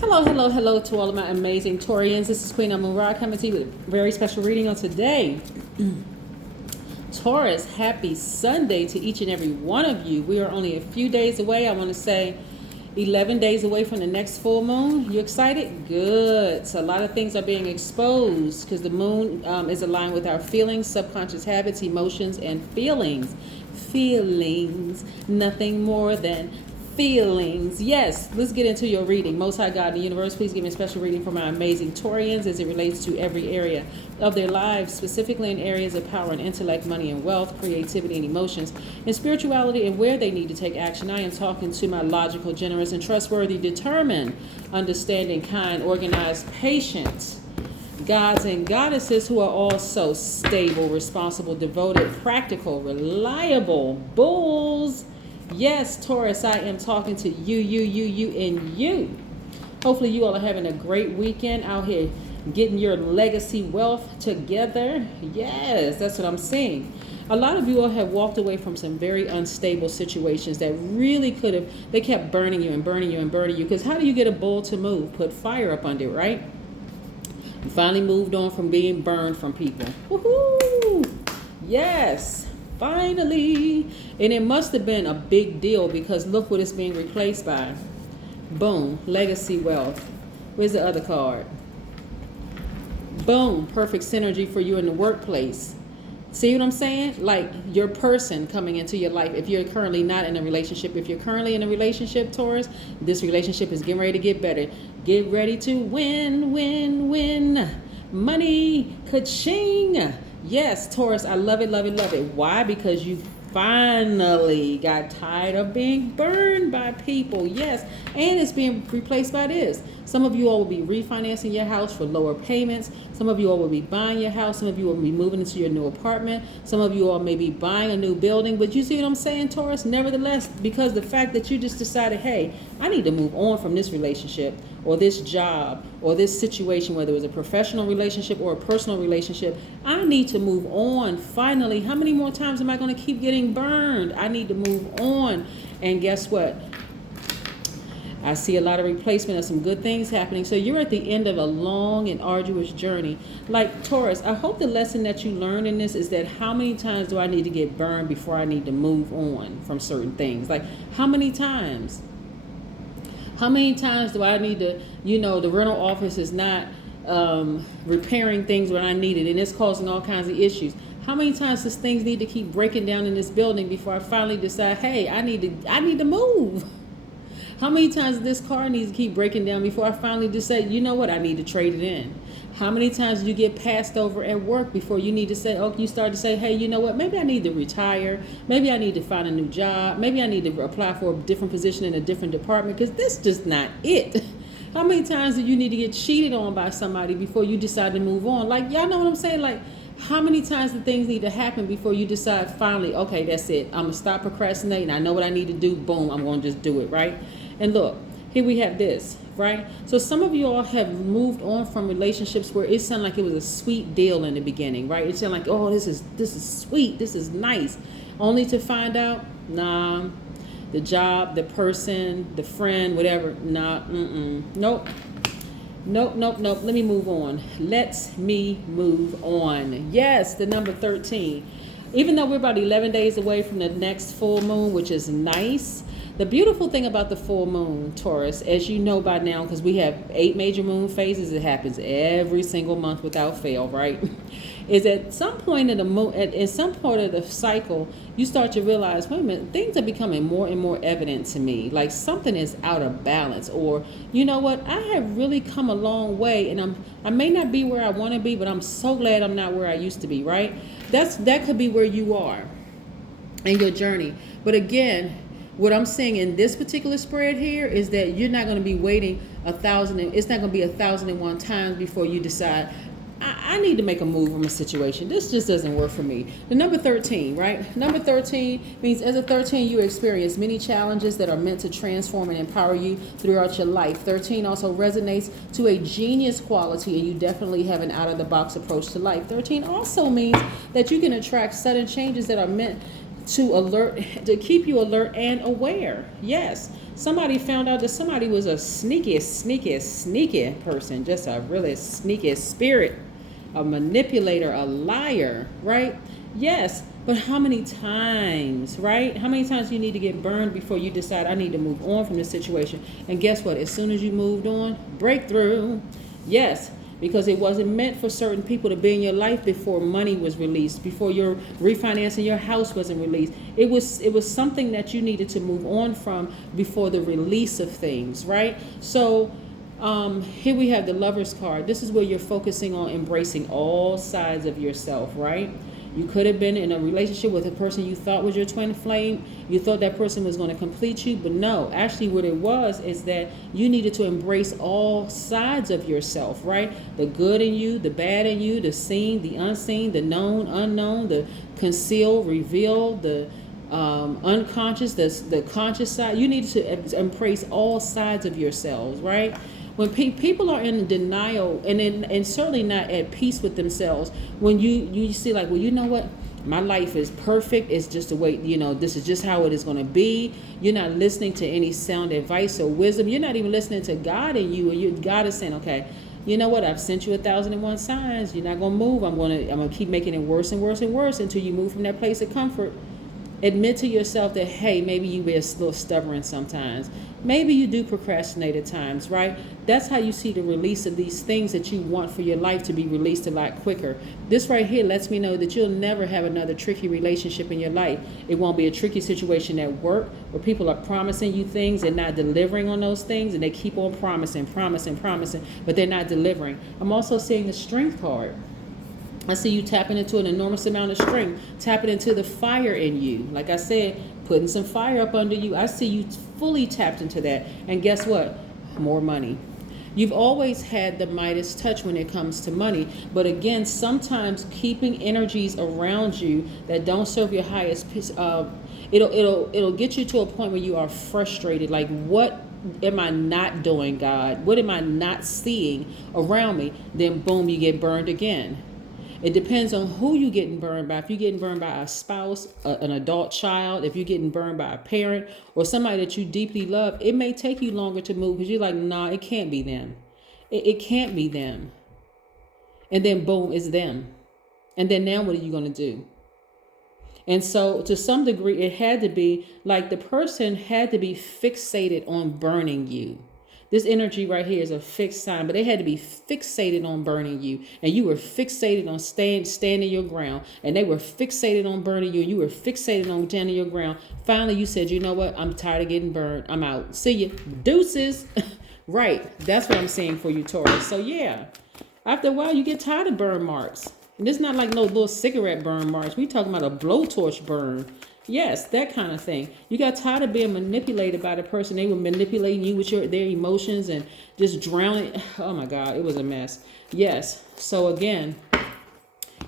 Hello, hello, hello to all of my amazing Taurians. This is Queen Amun Ra coming to you with a very special reading on today. Taurus, happy Sunday to each and every one of you. We are only a few days away. I want to say 11 days away from the next full moon. You excited? Good. So a lot of things are being exposed because the moon is aligned with our feelings, subconscious habits, emotions, and feelings. Feelings, nothing more than feelings. Yes, let's get into your reading. Most High God in the universe, please give me a special reading for my amazing Taurians as it relates to every area of their lives, specifically in areas of power and intellect, money and wealth, creativity and emotions, and spirituality, and where they need to take action. I am talking to my logical, generous, and trustworthy, determined, understanding, kind, organized, patient gods and goddesses who are also stable, responsible, devoted, practical, reliable bulls. Yes, Taurus, I am talking to you, and you. Hopefully you all are having a great weekend out here getting your legacy wealth together. Yes, that's what I'm seeing. A lot of you all have walked away from some very unstable situations that really could have, they kept burning you and burning you and burning you. Because how do you get a bull to move? Put fire up under it, right? You finally moved on from being burned from people. Woohoo! Yes. Finally. And it must have been a big deal because look what it's being replaced by. Boom. Legacy wealth. Where's the other card? Boom. Perfect synergy for you in the workplace. See what I'm saying? Like your person coming into your life. If you're currently not in a relationship, if you're currently in a relationship, Taurus, this relationship is getting ready to get better. Get ready to win, win, win. Money, ka-ching. Yes, Taurus, I love it, love it, love it. Why? Because you finally got tired of being burned by people. Yes, and it's being replaced by this. Some of you all will be refinancing your house for lower payments. Some of you all will be buying your house. Some of you will be moving into your new apartment. Some of you all may be buying a new building. But you see what I'm saying, Taurus? Nevertheless, because the fact that you just decided, hey, I need to move on from this relationship or this job or this situation, whether it was a professional relationship or a personal relationship, I need to move on. Finally, how many more times am I going to keep getting burned? I need to move on. And guess what? I see a lot of replacement of some good things happening. So you're at the end of a long and arduous journey. Like Taurus, I hope the lesson that you learn in this is that how many times do I need to get burned before I need to move on from certain things? Like how many times? How many times do I need to, the rental office is not repairing things when I need it and it's causing all kinds of issues. How many times does things need to keep breaking down in this building before I finally decide, hey, I need to move? How many times this car needs to keep breaking down before I finally decide, you know what, I need to trade it in? How many times do you get passed over at work before you need to say, you start to say, hey, you know what, maybe I need to retire. Maybe I need to find a new job. Maybe I need to apply for a different position in a different department because this is just not it. How many times do you need to get cheated on by somebody before you decide to move on? Like, y'all know what I'm saying? Like, how many times do things need to happen before you decide finally, okay, that's it. I'm going to stop procrastinating. I know what I need to do. Boom, I'm going to just do it, right? And look, here we have this, right? So some of you all have moved on from relationships where it sounded like it was a sweet deal in the beginning, right? It sounded like, oh, this is sweet, this is nice. Only to find out, nah, the job, the person, the friend, whatever, nah, nope. Nope. Let me move on. Let me move on. Yes, the number 13. Even though we're about 11 days away from the next full moon, which is nice, the beautiful thing about the full moon, Taurus, as you know by now, because we have 8 major moon phases, it happens every single month without fail, right? Is at some point in the moon, in some part of the cycle, you start to realize, wait a minute, things are becoming more and more evident to me. Like something is out of balance, or you know what, I have really come a long way, and I may not be where I want to be, but I'm so glad I'm not where I used to be, right? That could be where you are in your journey. But again, what I'm seeing in this particular spread here is that you're not going to be waiting 1,000. It's not going to be 1,001 times before you decide, I need to make a move from a situation. This just doesn't work for me. The number 13, right? Number 13 means as a 13, you experience many challenges that are meant to transform and empower you throughout your life. 13 also resonates to a genius quality, and you definitely have an out-of-the-box approach to life. 13 also means that you can attract sudden changes that are meant to keep you alert and aware. Yes. Somebody found out that somebody was a sneaky person, just a really sneaky spirit, a manipulator, a liar, right? Yes, but how many times, right? How many times you need to get burned before you decide I need to move on from this situation? And guess what? As soon as you moved on, breakthrough. Yes, because it wasn't meant for certain people to be in your life before money was released, before your refinancing your house wasn't released. It was something that you needed to move on from before the release of things, right? So here we have the Lover's card. This is where you're focusing on embracing all sides of yourself, right? You could have been in a relationship with a person you thought was your twin flame. You thought that person was going to complete you, but no. Actually, what it was is that you needed to embrace all sides of yourself, right? The good in you, the bad in you, the seen, the unseen, the known, unknown, the concealed, revealed, the unconscious, the conscious side. You need to embrace all sides of yourselves, right? When people are in denial and certainly not at peace with themselves, when you see like, well, you know what? My life is perfect. It's just the way, this is just how it is going to be. You're not listening to any sound advice or wisdom. You're not even listening to God in you. And God is saying, okay, you know what? I've sent you 1,001 signs. You're not going to move. I'm going to keep making it worse and worse and worse until you move from that place of comfort. Admit to yourself that, hey, maybe you be a little stubborn sometimes. Maybe you do procrastinate at times, right? That's how you see the release of these things that you want for your life to be released a lot quicker. This right here lets me know that you'll never have another tricky relationship in your life. It won't be a tricky situation at work where people are promising you things and not delivering on those things, and they keep on promising, but they're not delivering. I'm also seeing the Strength card. I see you tapping into an enormous amount of strength, tapping into the fire in you. Like I said, putting some fire up under you. I see you fully tapped into that. And guess what? More money. You've always had the Midas touch when it comes to money. But again, sometimes keeping energies around you that don't serve your highest peace, it'll get you to a point where you are frustrated. Like, what am I not doing, God? What am I not seeing around me? Then boom, you get burned again. It depends on who you're getting burned by. If you're getting burned by a spouse, an adult child, if you're getting burned by a parent or somebody that you deeply love, it may take you longer to move because you're like, nah, it can't be them. It can't be them. And then boom, it's them. And then now what are you going to do? And so to some degree, it had to be like the person had to be fixated on burning you. This energy right here is a fixed sign, but they had to be fixated on burning you. And you were fixated on standing your ground. And they were fixated on burning you. And you were fixated on standing your ground. Finally, you said, you know what? I'm tired of getting burned. I'm out. See you. Deuces. Right. That's what I'm saying for you, Taurus. So yeah, after a while, you get tired of burn marks. And it's not like no little cigarette burn marks. We talking about a blowtorch burn. Yes, that kind of thing. You got tired of being manipulated by the person. They were manipulating you with their emotions and just drowning. Oh my God, it was a mess. Yes. So again,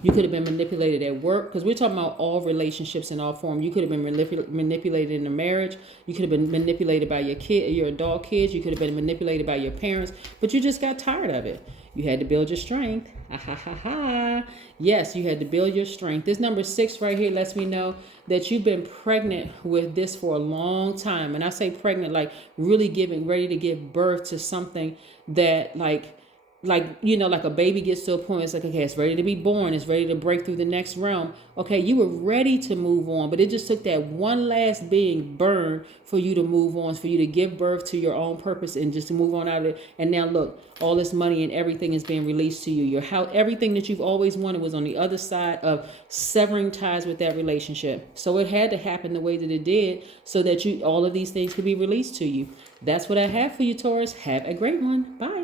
you could have been manipulated at work, because we're talking about all relationships in all forms. You could have been manipulated in a marriage. You could have been manipulated by your adult kids. You could have been manipulated by your parents, but you just got tired of it. You had to build your strength. Ha ha ha ha. Yes, you had to build your strength. This number 6 right here lets me know that you've been pregnant with this for a long time. And I say pregnant, like really ready to give birth to something that like a baby gets to a point, it's like, okay, it's ready to be born. It's ready to break through the next realm. Okay, you were ready to move on, but it just took that one last being burned for you to move on, for you to give birth to your own purpose and just to move on out of it. And now look, all this money and everything is being released to you. Everything that you've always wanted was on the other side of severing ties with that relationship. So it had to happen the way that it did so that all of these things could be released to you. That's what I have for you, Taurus. Have a great one. Bye.